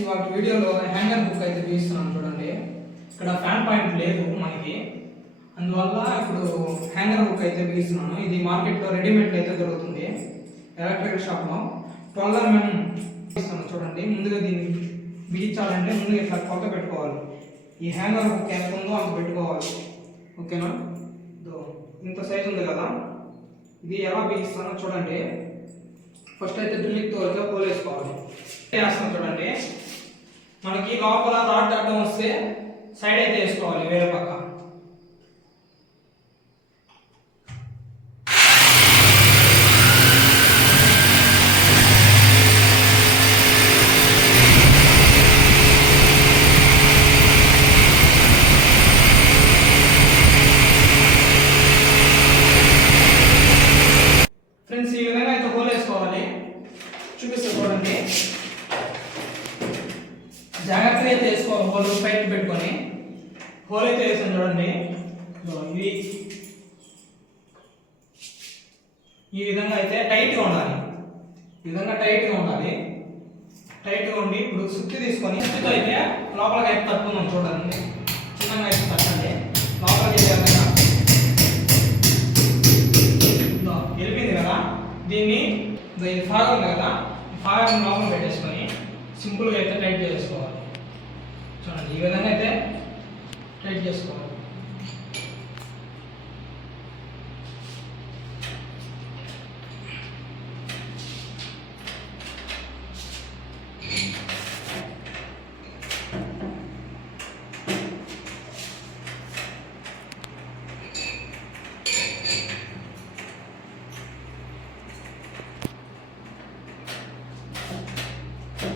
ఇవాళ వీడియోలో hanger book అయితే చూపిస్తున్నాను చూడండి. ఇక్కడ ఫ్యాన్ పాయింట్ లేదు మనకి, అందువల్ల ఇప్పుడు హ్యాంగర్ బుక్ అయితే బిగిస్తున్నాను. ఇది మార్కెట్లో రెడీమేడ్ అయితే దొరుకుతుంది ఎలక్ట్రికల్ షాప్లో. 12 mm ఇస్తాను చూడండి. ముందుగా దీన్ని బిగించాలంటే ముందుగా ఇట్లా కొత్త పెట్టుకోవాలి. ఈ హ్యాంగర్ బుక్ ఎంత ఉందో అంత పెట్టుకోవాలి, ఓకేనా? ఇంత సైజు ఉంది కదా, ఇది ఎలా బిగిస్తానో చూడండి. ఫస్ట్ అయితే డ్రిల్లింగ్తో అయితే హోల్ వేసుకోవాలి. వేస్తాం చూడండి. మనకి లోపల రాడ్ అడ్డం వస్తే సైడ్ అయితే వేసుకోవాలి, వేరే పక్క. ఫ్రెండ్స్, ఈ విధంగా అయితే హోల్ వేసుకోవాలి. చూపిస్తే చూడండి, జాగ్రత్తగా అయితే వేసుకోవాలి. హోల్ పైకి పెట్టుకొని హోల్ అయితే వేసాను చూడండి. ఇది ఈ విధంగా అయితే టైట్గా ఉండాలి. ఈ విధంగా టైట్గా ఉండాలి. టైట్గా ఉండి ఇప్పుడు సుత్తి తీసుకొని సుత్తితో అయితే లోపలికి అయితే తట్టుకుందాం చూడండి. చిన్నగా అయితే తట్టండి. లోపలికి వెళ్ళిపోయింది కదా, దీన్ని ఫాగర్ ఉంది కదా, ఫాగర్ లోపల పెట్టేసుకొని సింపుల్గా అయితే టైట్ చేసుకోవాలి. చూడండి, ఈ విధంగా అయితే టైట్ చేసుకోవాలి.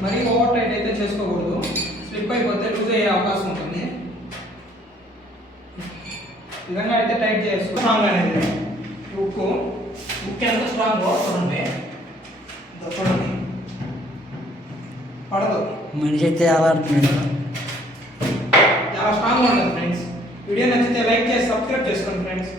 మరీ ఓవర్ టైట్ అయితే చేసుకోకూడదు, స్లిప్ అయిపోతే లూజ్ అయ్యే అవకాశం ఉంటుంది. ఈ విధంగా అయితే టైట్ చేసుకో. స్ట్రాంగ్ అనేది బుక్ ఎంత స్ట్రాంగ్ చూడండి. చూడండి, పడదు. మనిషి అయితే ఆడుతున్నాడు, చాలా స్ట్రాంగ్ ఉంటుంది ఫ్రెండ్స్. వీడియో నచ్చితే లైక్ చేసి సబ్స్క్రైబ్ చేసుకోండి ఫ్రెండ్స్.